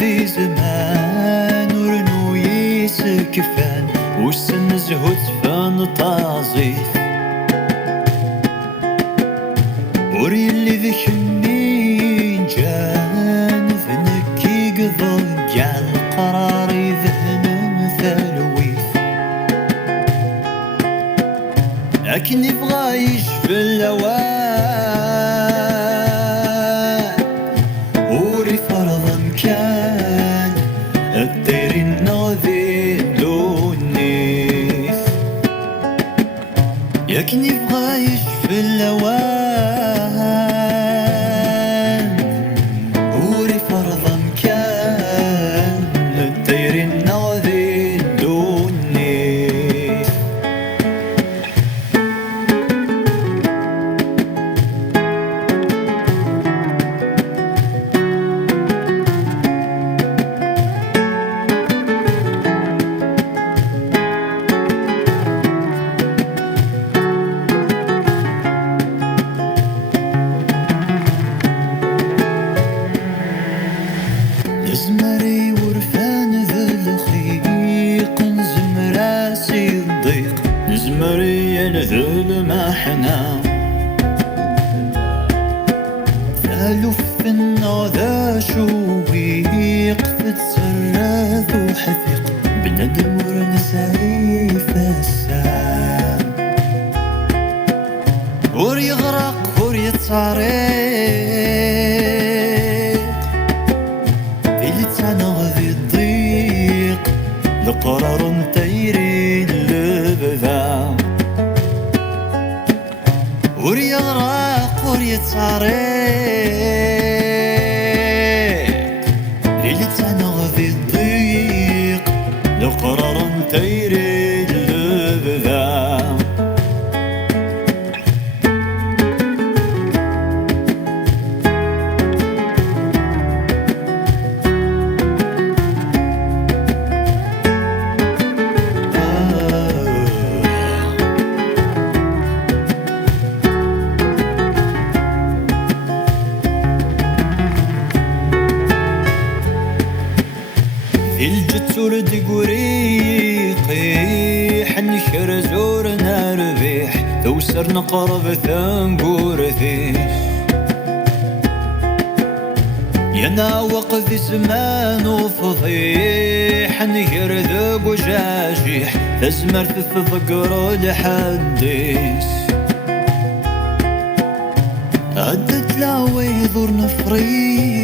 ذي زمان ورنو يسكفان والسن زهد فان طازيف وري اللي ذكني جان ذنكي قضل جعل قراري ذهن ثلويف لكن يبغى يشفي اللوان وري فرضا كان الدير الناذي لونيف لكن يبغى يشفي اللوان وري فرضا كان الدير الناذي لونيف زمري ورفان ذا الخيق زمراسي الضيق زمري نذل محنا ثالوف ذا شويق فتسرث وحثيق بندم ورنساي فسام وريغرق وريتصاريق نغذي الضيق لقرار تيري اللبذا وريغرق وريتصاريق اللي تنغذي الضيق لقرار تيري اللبذا الجتور دقوريقي حنشر زورنا ربيح توسر نقرب ثنبور ثيش ينا وقت زمان وفضيح حنشر ذوق وجاجيح تزمر تثقر لحديش عدت لاوي ذور نفريح